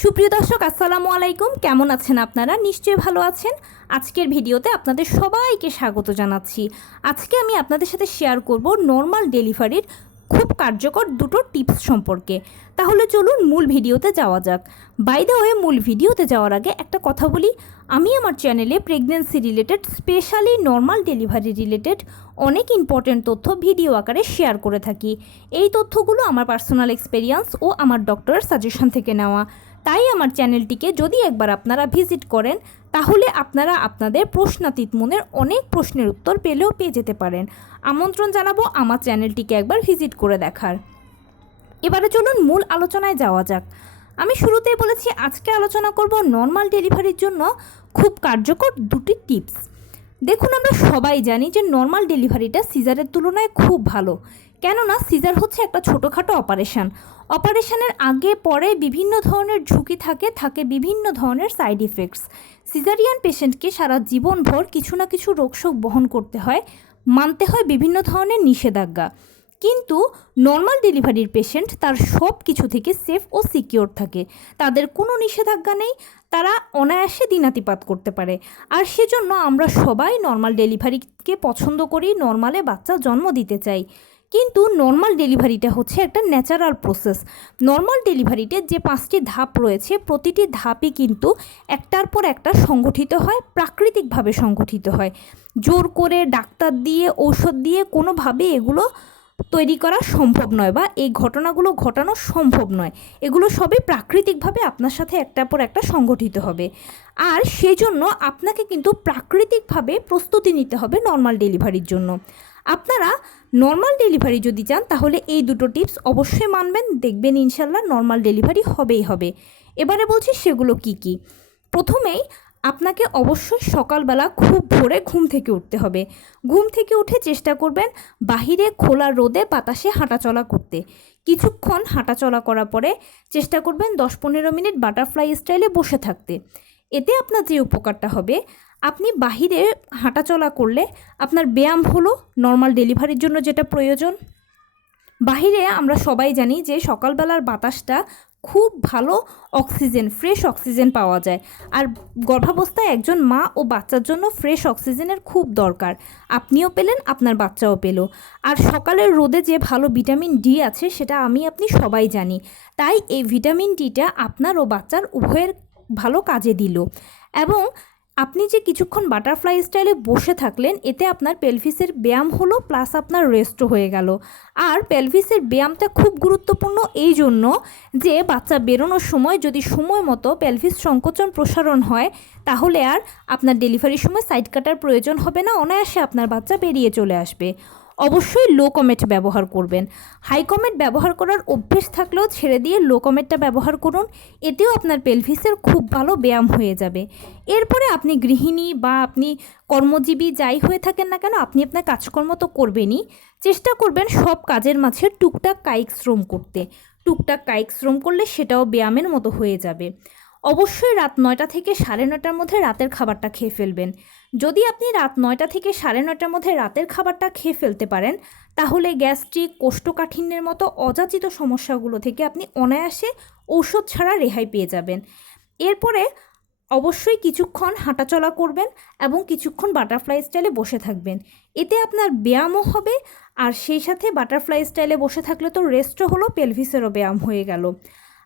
সুপ্রিয় দর্শক আসসালামু আলাইকুম, কেমন আছেন আপনারা? নিশ্চয়ই ভালো আছেন। আজকের ভিডিওতে আপনাদের সবাইকে স্বাগত জানাচ্ছি। আজকে আমি আপনাদের সাথে শেয়ার করব নর্মাল ডেলিভারির খুব কার্যকর দুটো টিপস সম্পর্কে। তাহলে চলুন মূল ভিডিওতে যাওয়া যাক। বাই দ্য ওয়ে, মূল ভিডিওতে যাওয়ার আগে একটা কথা বলি, আমি আমার চ্যানেলে pregnancy related, specially normal delivery related অনেক ইম্পর্টেন্ট তথ্য ভিডিও আকারে শেয়ার করে থাকি। এই তথ্যগুলো আমার পার্সোনাল এক্সপেরিয়েন্স ও আমার ডক্টরের সাজেশন থেকে নেওয়া। তাই আমার চ্যানেলটিকে যদি একবার আপনারা ভিজিট করেন, তাহলে আপনারা আপনাদের প্রশ্নাতীত মনের অনেক প্রশ্নের উত্তর পেয়ে যেতে পারেন। আমন্ত্রণ জানাবো আমার চ্যানেলটিকে একবার ভিজিট করে দেখার। এবারে চলুন মূল আলোচনায় যাওয়া যাক। আমি শুরুতেই বলেছি আজকে আলোচনা করব নর্মাল ডেলিভারির জন্য খুব কার্যকর দুটি টিপস। দেখুন, আমরা সবাই জানি যে নর্মাল ডেলিভারিটা সিজারের তুলনায় খুব ভালো। কেননা সিজার হচ্ছে একটা ছোটোখাটো অপারেশনের আগে পরে বিভিন্ন ধরনের ঝুঁকি থাকে বিভিন্ন ধরনের সাইড ইফেক্টস। সিজারিয়ান পেশেন্টকে সারা জীবনভর কিছু না কিছু রোগশোক বহন করতে হয়, মানতে হয় বিভিন্ন ধরনের নিষেধাজ্ঞা। কিন্তু নর্মাল ডেলিভারির পেশেন্ট তার সব কিছু থেকে সেফ ও সিকিওর থাকে, তাদের কোনো নিষেধাজ্ঞা নেই, তারা অনায়াসে দিনাতিপাত করতে পারে। আর সেজন্য আমরা সবাই নর্মাল ডেলিভারিকে পছন্দ করি, নর্মালে বাচ্চা জন্ম দিতে চাই। কিন্তু নর্মাল ডেলিভারিটা হচ্ছে একটা ন্যাচারাল প্রসেস। নর্মাল ডেলিভারিতে যে 5টি ধাপ রয়েছে, প্রতিটি ধাপই কিন্তু একটার পর একটা সংগঠিত হয়, প্রাকৃতিকভাবে সংগঠিত হয়। জোর করে ডাক্তার দিয়ে, ঔষধ দিয়ে কোনোভাবে এগুলো তৈরি করা সম্ভব নয়, বা এই ঘটনাগুলো ঘটানো সম্ভব নয়। এগুলো সবই প্রাকৃতিকভাবে আপনার সাথে একটার পর একটা সংগঠিত হবে। আর সেজন্য আপনাকে কিন্তু প্রাকৃতিকভাবে প্রস্তুতি নিতে হবে নর্মাল ডেলিভারির জন্য। আপনারা নর্মাল ডেলিভারি যদি চান, তাহলে এই দুটো টিপস অবশ্যই মানবেন, দেখবেন ইনশাল্লাহ নর্মাল ডেলিভারি হবেই হবে। এবারে বলছি সেগুলো কি কি। প্রথমেই আপনাকে অবশ্যই সকালবেলা খুব ভোরে ঘুম থেকে উঠতে হবে। ঘুম থেকে উঠে চেষ্টা করবেন বাহিরে খোলা রোদে বাতাসে হাঁটাচলা করতে। কিছুক্ষণ হাঁটাচলা করার পরে চেষ্টা করবেন 10-15 মিনিট বাটারফ্লাই স্টাইলে বসে থাকতে। এতে আপনার যে উপকারটা হবে, আপনি বাহিরে হাঁটাচলা করলে আপনার ব্যায়াম হলো নর্মাল ডেলিভারির জন্য যেটা প্রয়োজন। বাহিরে আমরা সবাই জানি যে সকালবেলার বাতাসটা খুব ভালো অক্সিজেন, ফ্রেশ অক্সিজেন পাওয়া যায়। আর গর্ভাবস্থায় একজন মা ও বাচ্চার জন্য ফ্রেশ অক্সিজেনের খুব দরকার। আপনিও পেলেন, আপনার বাচ্চাও পেল। আর সকালের রোদে যে ভালো ভিটামিন ডি আছে, সেটা আপনি সবাই জানি। তাই এই ভিটামিন ডিটা আপনার ও বাচ্চার উভয়ের ভালো কাজে দিল। এবং আপনি যে কিছুক্ষণ বাটারফ্লাই স্টাইলে বসে থাকলেন, এতে আপনার পেলভিসের ব্যায়াম হলো, প্লাস আপনার রেস্টও হয়ে গেল। আর পেলভিসের ব্যায়ামটা খুব গুরুত্বপূর্ণ এই জন্য যে বাচ্চা বেরোনোর সময় যদি সময় মতো পেলভিস সংকোচন প্রসারণ হয়, তাহলে আর আপনার ডেলিভারির সময় সাইড কাটার প্রয়োজন হবে না, অনায়াসে আপনার বাচ্চা বেরিয়ে চলে আসবে। অবশ্যই লো কমেট ব্যবহার করবেন। হাই কমেট ব্যবহার করার অভ্যেস থাকলেও ছেড়ে দিয়ে লো কমেটটা ব্যবহার করুন, এতেও আপনার পেলভিসের খুব ভালো ব্যায়াম হয়ে যাবে। এরপরে আপনি গৃহিণী বা আপনি কর্মজীবী যাই হয়ে থাকেন না কেন, আপনি আপনার কাজকর্ম তো করবেনই, চেষ্টা করবেন সব কাজের মাঝে টুকটাক কায়িক শ্রম করতে। টুকটাক কায়িক শ্রম করলে সেটাও ব্যায়ামের মতো হয়ে যাবে। অবশ্যই রাত 9টা থেকে 9:30টার মধ্যে রাতের খাবারটা খেয়ে ফেলবেন। যদি আপনি রাত 9টা থেকে 9:30টার মধ্যে রাতের খাবারটা খেয়ে ফেলতে পারেন, তাহলে গ্যাস্ট্রিক, কোষ্ঠকাঠিন্যের মতো অযাচিত সমস্যাগুলো থেকে আপনি অনায়াসে ঔষধ ছাড়া রেহাই পেয়ে যাবেন। এরপরে অবশ্যই কিছুক্ষণ হাঁটাচলা করবেন এবং কিছুক্ষণ বাটারফ্লাই স্টাইলে বসে থাকবেন। এতে আপনার ব্যায়ামও হবে, আর সেই সাথে বাটারফ্লাই স্টাইলে বসে থাকলে তো রেস্টও হলো, পেলভিসেরও ব্যায়াম হয়ে গেল।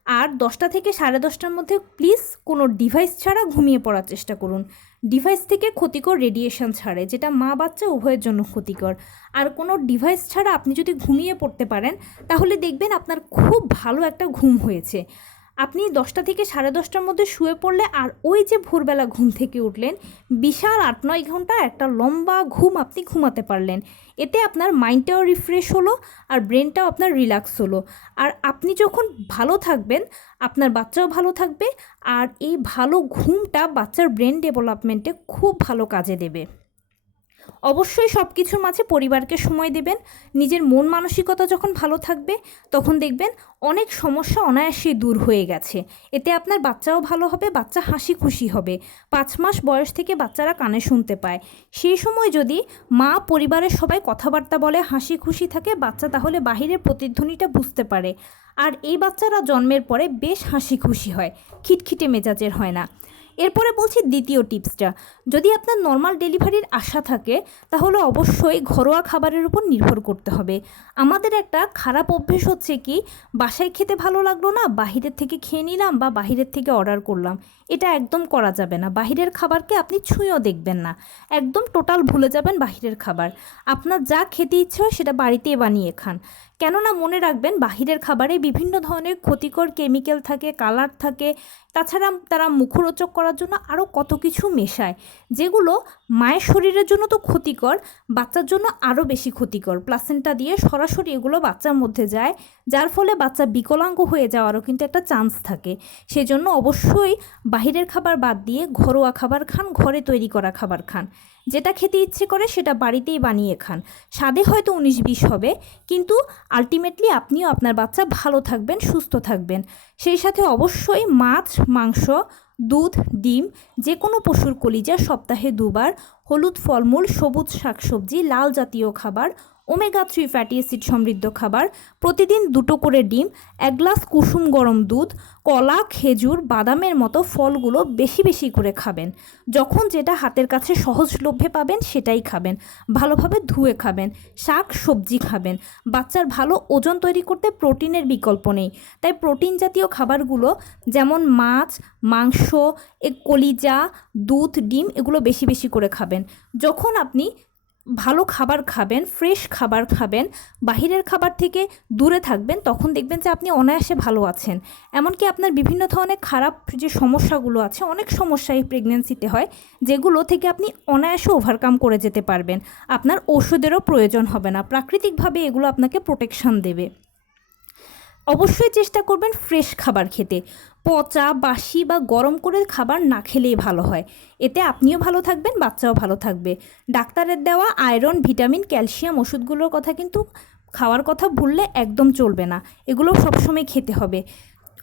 আর 10টা থেকে 10:30টার মধ্যে প্লিজ কোনো ডিভাইস ছাড়া ঘুমিয়ে পড়ার চেষ্টা করুন। ডিভাইস থেকে ক্ষতিকর রেডিয়েশন ছাড়ে, যেটা মা বাচ্চা উভয়ের জন্য ক্ষতিকর। আর কোনো ডিভাইস ছাড়া আপনি যদি ঘুমিয়ে পড়তে পারেন, তাহলে দেখবেন আপনার খুব ভালো একটা ঘুম হয়েছে। আপনি 10টা থেকে 10:30টার মধ্যে শুয়ে পড়লে, আর ওই যে ভোরবেলা ঘুম থেকে উঠলেন, বিশাল 8-9 ঘন্টা একটা লম্বা ঘুম আপনি ঘুমাতে পারলেন। এতে আপনার মাইন্ডটাও রিফ্রেশ হলো, আর ব্রেনটাও আপনার রিল্যাক্স হলো। আর আপনি যখন ভালো থাকবেন, আপনার বাচ্চাও ভালো থাকবে। আর এই ভালো ঘুমটা বাচ্চার ব্রেন ডেভেলপমেন্টে খুব ভালো কাজে দেবে। অবশ্যই সব কিছুর মাঝে পরিবারকে সময় দেবেন। নিজের মন মানসিকতা যখন ভালো থাকবে তখন দেখবেন অনেক সমস্যা অনায়াসেই দূর হয়ে গেছে। এতে আপনার বাচ্চাও ভালো হবে, বাচ্চা হাসি খুশি হবে। 5 মাস বয়স থেকে বাচ্চারা কানে শুনতে পায়। সেই সময় যদি মা পরিবারের সবাই কথাবার্তা বলে, হাসি খুশি থাকে, বাচ্চা তাহলে বাহিরের প্রতিধ্বনিটা বুঝতে পারে। আর এই বাচ্চারা জন্মের পরে বেশ হাসি খুশি হয়, খিটখিটে মেজাজের হয় না। এরপরে বলছি দ্বিতীয় টিপসটা, যদি আপনার নর্মাল ডেলিভারির আশা থাকে তাহলে অবশ্যই ঘরোয়া খাবারের উপর নির্ভর করতে হবে। আমাদের একটা খারাপ অভ্যেস হচ্ছে কি, বাসায় খেতে ভালো লাগলো না, বাহিরের থেকে খেয়ে নিলাম বা বাহিরের থেকে অর্ডার করলাম। এটা একদম করা যাবে না। বাহিরের খাবারকে আপনি ছুঁয়েও দেখবেন না, একদম টোটাল ভুলে যাবেন বাহিরের খাবার। আপনার যা খেতে ইচ্ছে হয় সেটা বাড়িতেই বানিয়ে খান। কেননা মনে রাখবেন, বাহিরের খাবারে বিভিন্ন ধরনের ক্ষতিকর কেমিক্যাল থাকে, কালার থাকে, তাছাড়া তারা মুখরোচক করার জন্য আরও কত কিছু মেশায়, যেগুলো মায়ের শরীরের জন্য তো ক্ষতিকর, বাচ্চার জন্য আরও বেশি ক্ষতিকর। প্লাসেন্টা দিয়ে সরাসরি এগুলো বাচ্চার মধ্যে যায়, যার ফলে বাচ্চা বিকলাঙ্গ হয়ে যাওয়ারও কিন্তু একটা চান্স থাকে। সেজন্য অবশ্যই বাহিরের খাবার বাদ দিয়ে ঘরোয়া খাবার খান, ঘরে তৈরি করা খাবার খান। যেটা খেতে ইচ্ছে করে সেটা বাড়িতেই বানিয়ে খান। স্বাদে হয়তো 19-20 হবে, কিন্তু আলটিমেটলি আপনিও আপনার বাচ্চা ভালো থাকবেন, সুস্থ থাকবেন। সেই সাথে অবশ্যই মাছ, মাংস, দুধ, ডিম, যে কোনো পশুর কলিজা সপ্তাহে 2 বার, হলুদ ফলমূল, সবুজ শাকসবজি, লাল জাতীয় খাবার, ওমেগা 3 ফ্যাটি অ্যাসিড সমৃদ্ধ খাবার, প্রতিদিন 2টো করে ডিম, 1 গ্লাস কুসুম গরম দুধ, কলা, খেজুর, বাদামের মতো ফলগুলো বেশি বেশি করে খাবেন। যখন যেটা হাতের কাছে সহজলভ্যে পাবেন সেটাই খাবেন। ভালোভাবে ধুয়ে খাবেন, শাক সবজি খাবেন। বাচ্চার ভালো ওজন তৈরি করতে প্রোটিনের বিকল্প নেই, তাই প্রোটিন জাতীয় খাবারগুলো যেমন মাছ, মাংস, কলিজা, দুধ, ডিম এগুলো বেশি বেশি করে খাবেন। যখন আপনি ভালো খাবার খাবেন, ফ্রেশ খাবার খাবেন, বাহিরের খাবার থেকে দূরে থাকবেন, তখন দেখবেন যে আপনি অনায়াসে ভালো আছেন। এমনকি আপনার বিভিন্ন ধরনের খারাপ যে সমস্যাগুলো আছে, অনেক সমস্যা এই প্রেগনেন্সিতে হয়, যেগুলো থেকে আপনি অনায়াসে ওভারকাম করে যেতে পারবেন। আপনার ওষুধেরও প্রয়োজন হবে না, প্রাকৃতিকভাবে এগুলো আপনাকে প্রোটেকশন দেবে। অবশ্যই চেষ্টা করবেন ফ্রেশ খাবার খেতে। পচা, বাসি বা গরম করে খাবার না খেলেই ভালো হয়। এতে আপনিও ভালো থাকবেন, বাচ্চাও ভালো থাকবে। ডাক্তারের দেওয়া আয়রন, ভিটামিন, ক্যালসিয়াম ওষুধগুলোর কথা কিন্তু খাওয়ার কথা ভুললে একদম চলবে না, এগুলো সবসময় খেতে হবে।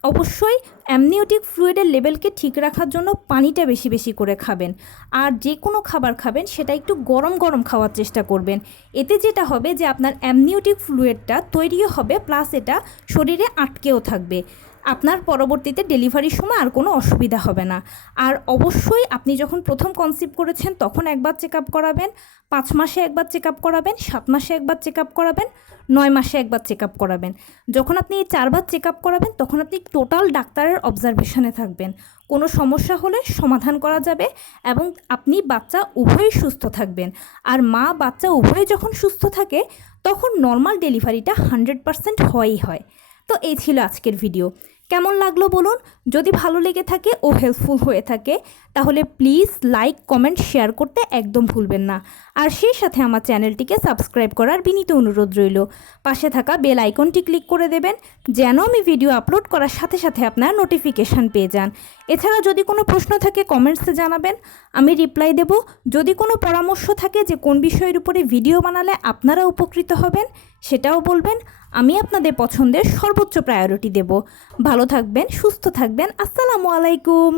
অবশ্যই অ্যামনিওটিক ফ্লুইডের লেভেলকে ঠিক রাখার জন্য পানিটা বেশি বেশি করে খাবেন। আর যে কোনো খাবার খাবেন সেটা একটু গরম গরম খাওয়ার চেষ্টা করবেন। এতে যেটা হবে যে আপনার অ্যামনিওটিক ফ্লুইডটা তৈরিও হবে, প্লাস এটা শরীরে আটকেও থাকবে। আপনার পরবর্তীতে ডেলিভারির সময় আর কোনো অসুবিধা হবে না। আর অবশ্যই আপনি যখন প্রথম কনসিভ করেছেন তখন একবার চেক আপ করাবেন, 5 মাসে একবার চেক আপ করাবেন, 7 মাসে একবার চেক আপ করাবেন, 9 মাসে একবার চেক আপ করাবেন। যখন আপনি এই 4 বার চেক আপ করাবেন তখন আপনি টোটাল ডাক্তারের অবজারভেশনে থাকবেন। কোনো সমস্যা হলে সমাধান করা যাবে এবং আপনি বাচ্চা উভয়ই সুস্থ থাকবেন। আর মা বাচ্চা উভয়ই যখন সুস্থ থাকে তখন নর্মাল ডেলিভারিটা 100% হয়ই হয়। তো এই ছিল আজকের ভিডিও। কেমন লাগলো বলুন। যদি ভালো লেগে থাকে ও হেল্পফুল হয়ে থাকে তাহলে প্লিজ লাইক, কমেন্ট, শেয়ার করতে একদম ভুলবেন না। আর সেই সাথে আমার চ্যানেলটিকে সাবস্ক্রাইব করার বিনীত অনুরোধ রইল। পাশে থাকা বেল আইকনটি ক্লিক করে দেবেন যেন আমি ভিডিও আপলোড করার সাথে সাথে আপনার নোটিফিকেশান পেয়ে যান। এছাড়া যদি কোনো প্রশ্ন থাকে কমেন্টসে জানাবেন, আমি রিপ্লাই দেব। যদি কোনো পরামর্শ থাকে যে কোন বিষয়ের উপরে ভিডিও বানালে আপনারা উপকৃত হবেন সেটাও বলবেন। আমি আপনাদের পছন্দের সর্বোচ্চ প্রায়োরিটি দেব। ভালো থাকবেন, সুস্থ থাকবেন। আসসালামু আলাইকুম।